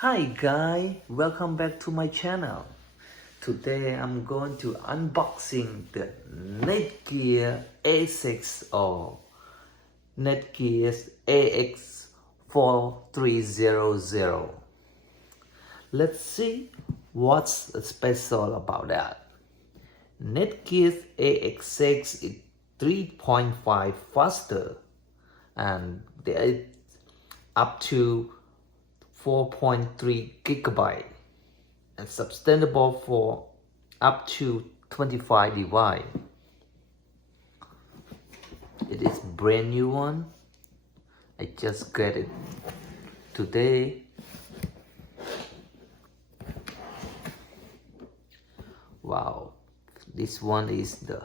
Hi guys, welcome back to my channel. Today I'm going to unboxing the Netgear A6 or Netgear AX4300. Let's see what's special about that. Netgear AX6 is 3.5 faster and there up to 4.3 gigabyte and sustainable for up to 25 devices. It is brand new one. I just got it today. Wow, this one is the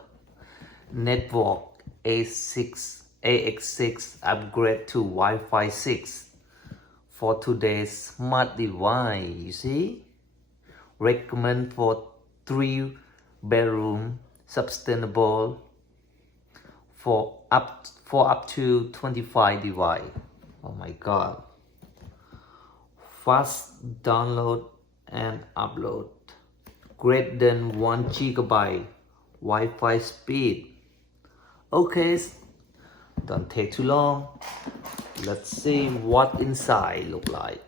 Netgear AX6 upgrade to Wi-Fi 6 for today's smart device. You see, recommend for 3-bedroom, sustainable for up to 25 device. Oh my god, fast download and upload, greater than 1 gigabyte Wi-Fi speed. Okay, don't take too long. Let's see what inside look like.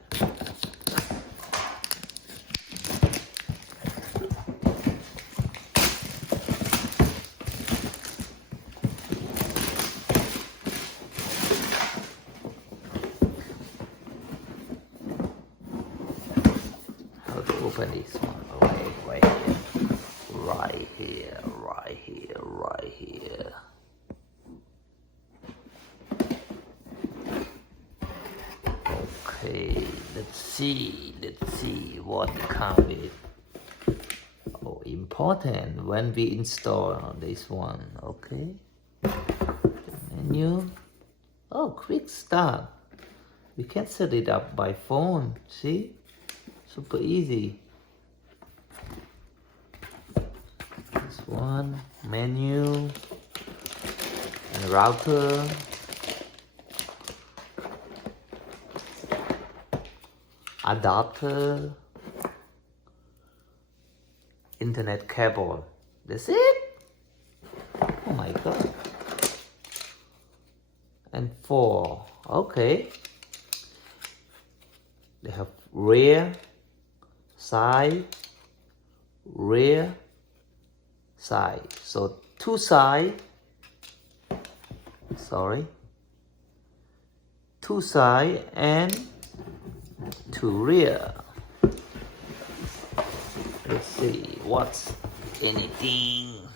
How to open this one? Okay, right here. Okay, let's see what comes with. Oh, important when we install this one. Okay, menu. Oh, quick start. We can set it up by phone. See, super easy. This one, menu and router. Adapter, internet cable. That's it. Oh my god. And 4. Okay. They have rear side. So 2 sides. 2 sides and 2 rear. Let's see what's anything.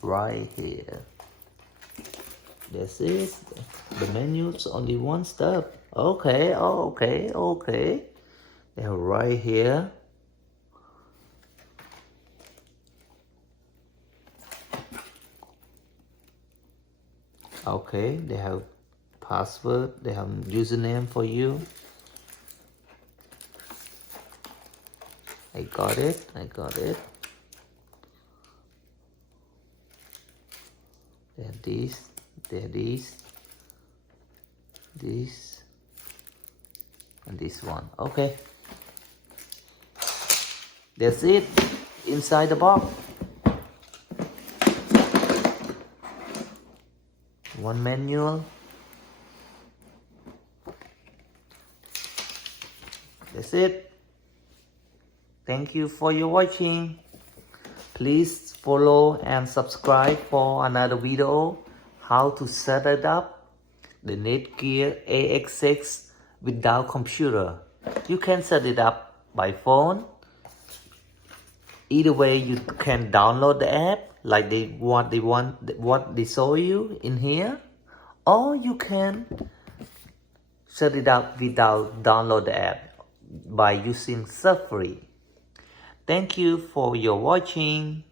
Right here. That's it. The menu's only one step. Okay. They're right here. Okay, they have password, they have username for you. I got it. They have this, and this one. Okay. That's it inside the box. One manual. That's it. Thank you for your watching. Please follow and subscribe for another video how to set it up the Netgear AX6 without computer. You can set it up by phone. Either way, you can download the app like what they show you in here, or you can set it up without download the app by using Safari. Thank you for your watching.